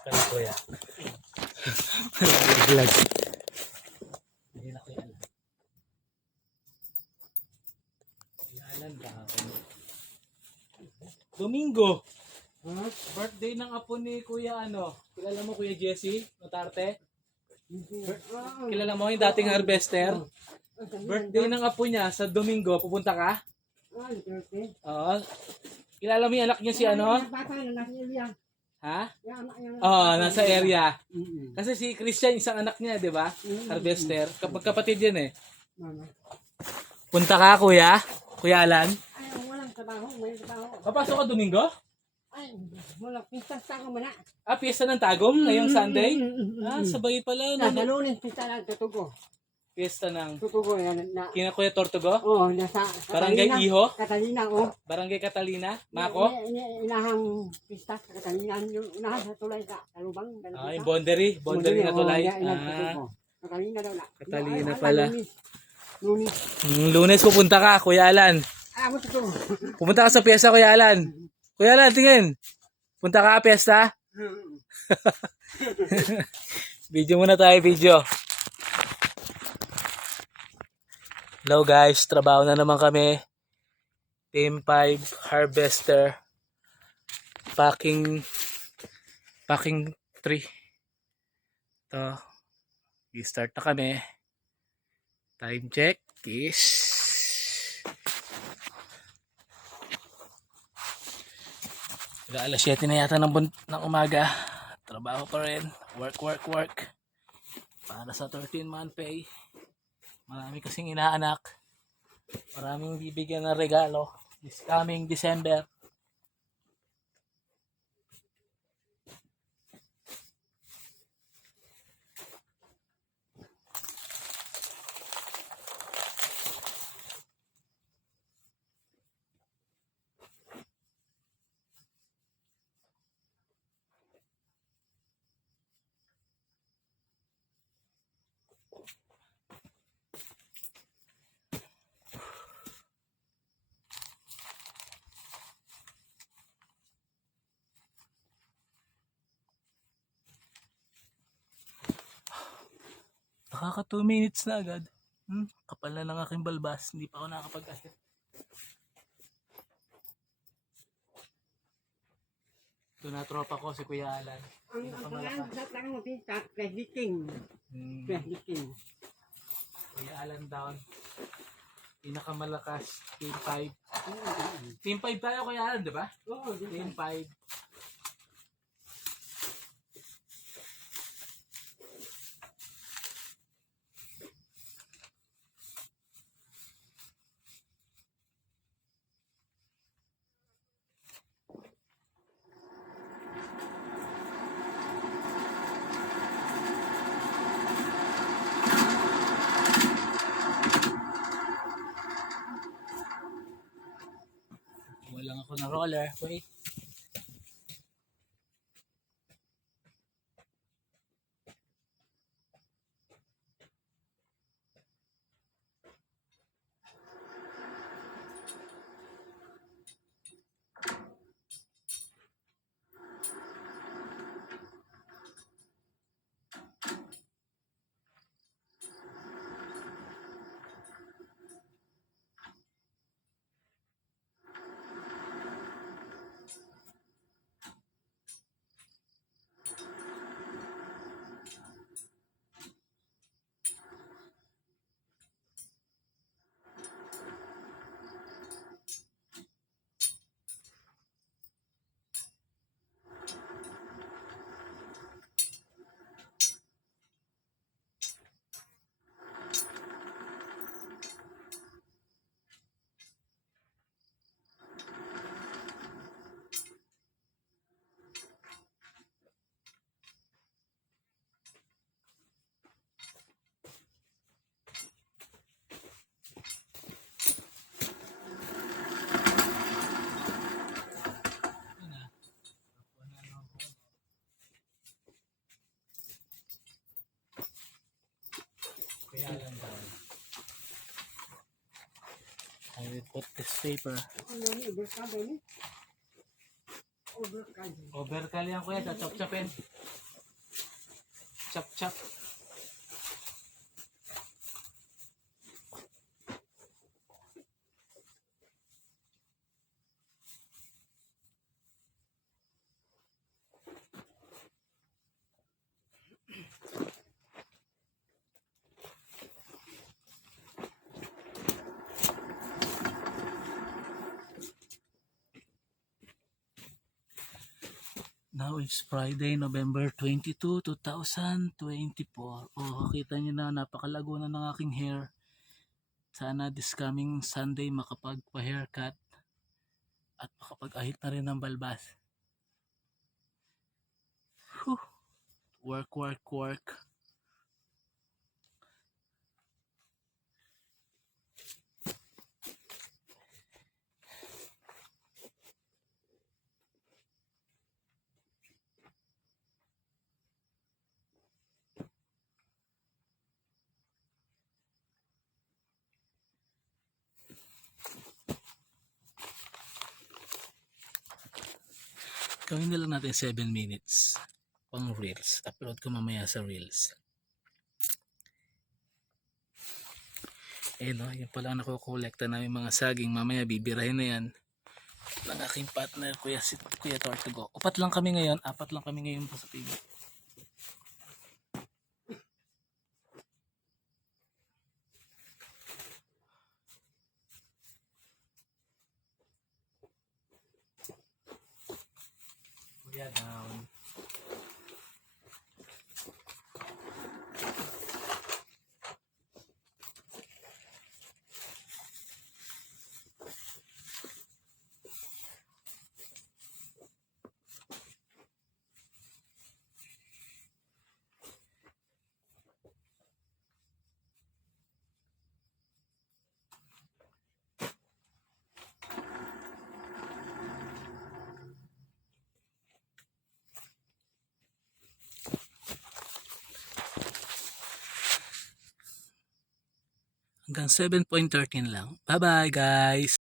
Kaya kuya. Vlog. Hindi na kuya alam. Kuya alam ba ako? Domingo. Birthday ng apo ni kuya ano? Kilala mo kuya Jesse? Notarte? Kilala mo yung dating harvester? Birthday ng apo niya sa Domingo. Pupunta ka? Oo. Kilala mo yung anak niya si ano? Ha? Oo, nasa area. Kasi si Christian, isang anak niya, di ba? Harvester. Kapatid yun eh. Punta ka, kuya? Kuya Alan? Ay, walang trabaho, may trabaho. Papasok ka Domingo? Ay, wala, pista sa ako mana. Ah, piyesta ng Tagum ngayong Sunday? Ah, sabay pala. Nasa Lunes, pista lang, tutugo. Piyesta ng Tutugo, kina Kuya Tortugo? Oo, nasa Barangay Catalina. Iho? Catalina, oo. Barangay Catalina? Mako? Inahang pista sa Catalina, yung unahan sa tulay sa Talubang. Ah, yung boundary na tulay. Ah, Catalina daw na. Catalina pala. Lunes. Lunes pupunta ka, Kuya Alan. Ah, ako tutugo. Pupunta ka sa piyesta, Kuya Alan. Kuya Alan, tingin. Punta ka piyesta? Video muna tayo, video. Hello guys, trabaho na naman kami. Team 5 Harvester. Packing 3. Ito. I-start na kami. Time check is alas 7 na yata ng umaga. Trabaho pa rin. Work. Para sa 13-month pay. Marami kasing inaanak. Maraming bibigyan ng regalo. This coming December. Nakaka 2 minutes na agad. Kapal na ng aking balbas. Hindi pa ako nakakapag-asit. Ito na tropa ko si Kuya Alan. Ang pangalan sa tanong mo, pista, Presiding. Presiding. Kuya Alan down. Pinakamalakas. Team 5. Team 5 tayo Kuya Alan, di ba? Oo, Team 5. Walang ako na roller. Wait. Kuya Alan down. I will put this paper. Ano ni, berkado ni? overcome. Overcall yan kuya, chop-chopin. Chop-chop. Now it's Friday, November 22, 2024. Oh, kita nyo na, napakalago na ng aking hair. Sana this coming Sunday makapagpa-haircut at makapag-ahit na rin ng balbas. Whew. Work, work, work. Gawin na lang natin 7 minutes pang reels. Upload ko mamaya sa reels. Eh no, yun pala ang nakukolekta namin mga saging. Mamaya bibirahin na yan ng aking partner, Kuya Tortugo. Apat lang kami ngayon pa sa pigo. Kuya down. Hanggang 7.13 lang. Bye bye guys!